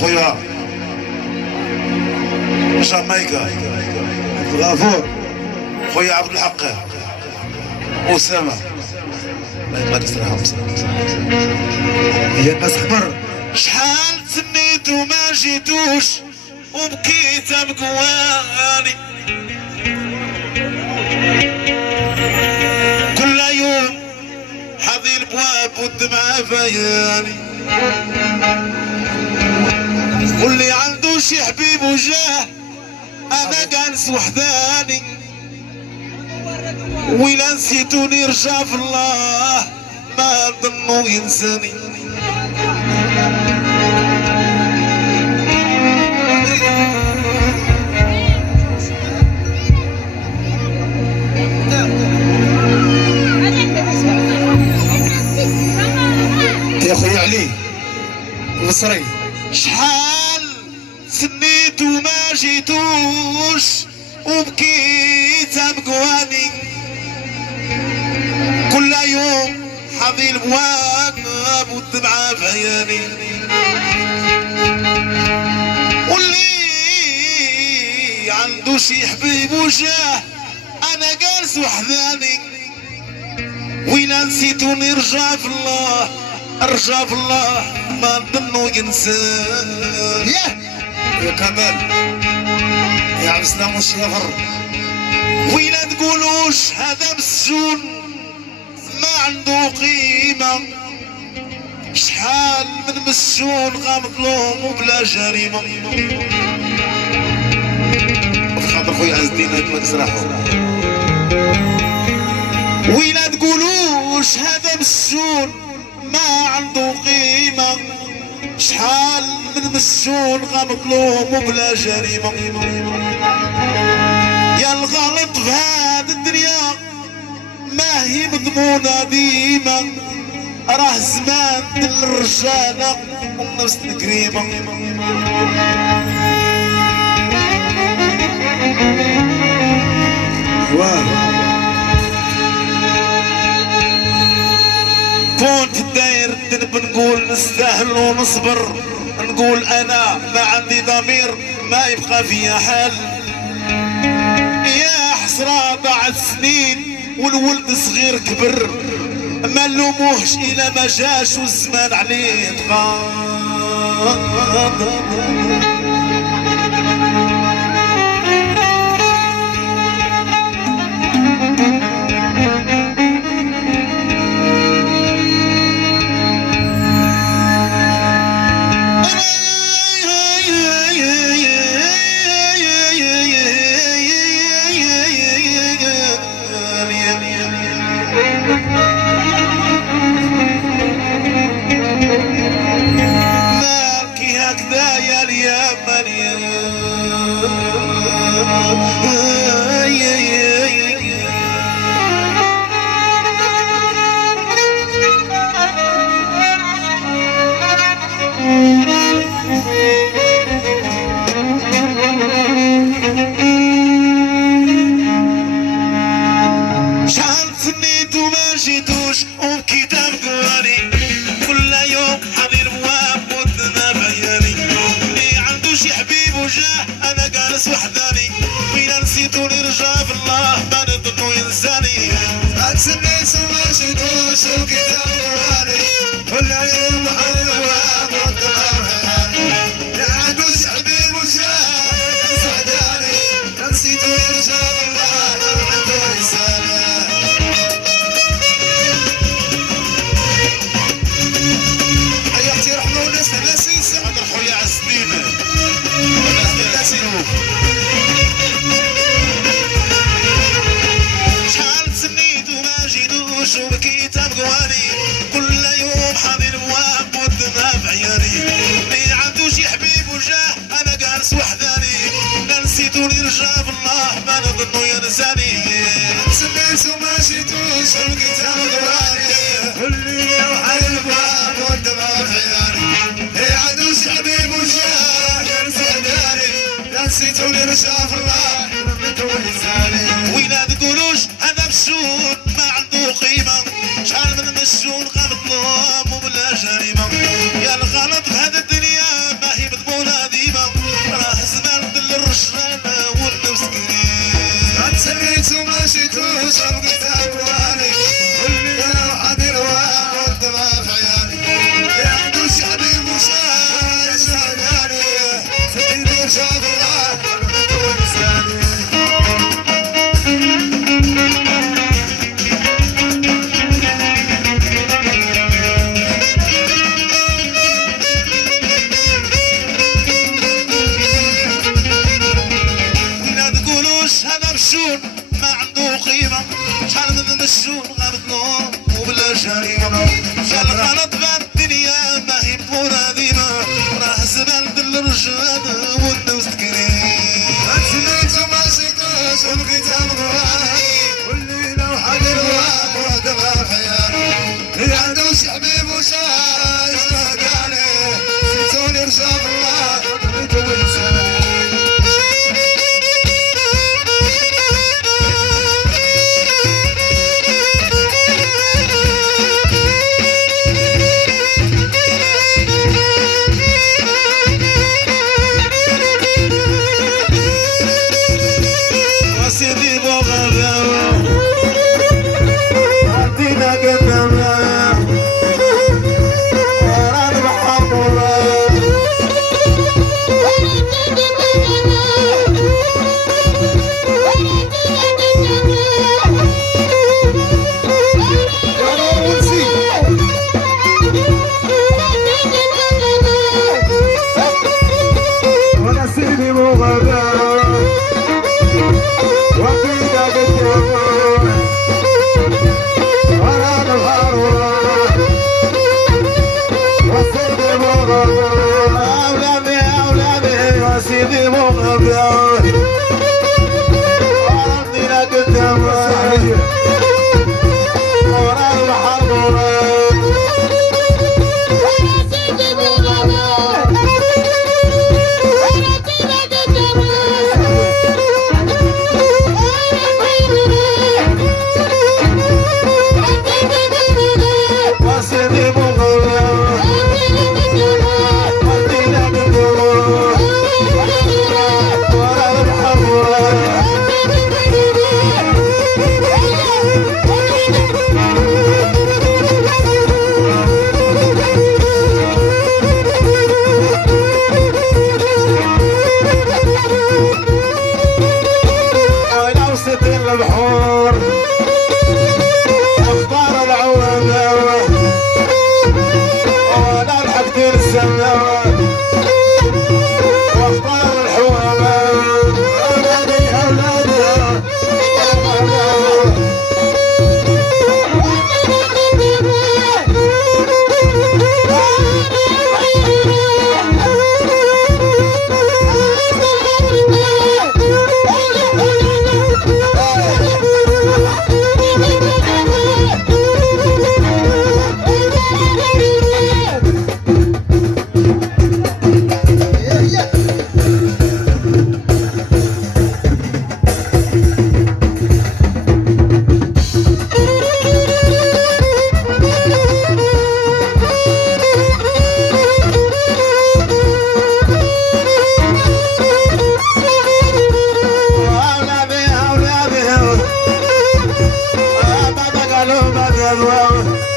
خويا جامايكا غافور خويا عبد الحق أسامة الله يبارك تسرحهم يا ناس خبر شحال تسنيت وما جيتوش وبكيت بقواني كل يوم حظي البواب والدمعة فياني واللي عنده شي حبيب وجاه انا جالس وحداني وإلا نسيتوني رجع في الله ما ظنوا ينساني يا خويا علي المصري شحال سنيت وما جيتوش وبكيت بقواني كل يوم حظي البواب والدمعة في عياني واللي عنده شي حبيب وجاه انا جالس وحداني وإلا نسيتوني رجع في الله رجع في الله ما ظنوا ينسان يا كمال يا عبد السلام والشيخر وإلا تقولوش هذا مسجون ما عنده قيمة شحال من مسجون غمظلوم وبلا جريمة بخاطر خويا عز الدين هاك ما تسرحوا وإلا تقولوش هذا مسجون ما عنده قيمة شحال من مسجون غمظلوم وبلا جريمة يا الغلط في هذه الدنيا ما هي مضمونة ديما راه زمان دل الرجالة والنفس الكريمة كنت داير الدنب نقول نستاهل ونصبر نقول انا ما عندي ضمير ما يبقى فيها حل يا حسرة ضاعت سنين والولد صغير كبر ما نلوموهش الى ما جاش والزمان عليه تغاض مالكي هكذا يا اليمن شحال تسنيت وما جيتوش وبكيت بقواني كل يوم حظي البواب والدمع بعياني اللي عنده شي حبيب وجاه انا جالس وحداني وإلا نسيتوني رجع في الله ما نظنوا ينساني تسنيت وما جيتوش وبكيت بقواني كل يوم حظي البواب والدمع بعياني يا عندوش حبيب وجاه وحداني نسيتوني رجع في الله ما ظنوا ينساني هذا خويا عز الدين والناس ديال السيوف شحال تسنيت وما جيتوش وبكيت بقواني كل يوم حاضي البواب والدمع في عياني اللي عنده شي حبيب وجاه انا جالس وحداني لا نسيتوني رجع في الله ما نظنوا ينساني تسنيت وما جيتوش وبكيت بقواني كل يوم حاضي البواب والدمع في عياني عندوش حبيب وجاه سعداني نسيتوني رجع في الله وإلا تقولوش هذا مسجون ما عنده قيمة شحال من مسجون غمظلوم وبلا جريمة يا الغلط في هذه الدنيا ما هي مضمونة مشيتو مشيتوش بقيت أبواني واللي أنا حاضر وأموت دمع في عيالي يا عدو شعبي مشاي سهلاني سيدي شاف الله قلبي ولساني ما عنده قيمة شحال من مشون غابت نور وبلا جريمة شحال غلط بالدنيا ما هي بورا ديما راه زمان بالرجال والنوس كريم سميتو ما شيتوش وبقيت أبغاني والليلة وحاضر وأموت دمع في عيالي اللي عنده شعبي مشاي سهلاني سيتوني رجال الله قلبي ولساني سيدي بوغا عدينا قدامنا ورانا بحبورا وانا سيدي بوغا سيدي مغربيا ورضينا قدام ورا البحر سيدي مغربيا ورضينا قدام سيدي مغربيا البحور اخبار العوامة ولا الحق السماء واخبار الحوامة اولادي اولادي قالوا ما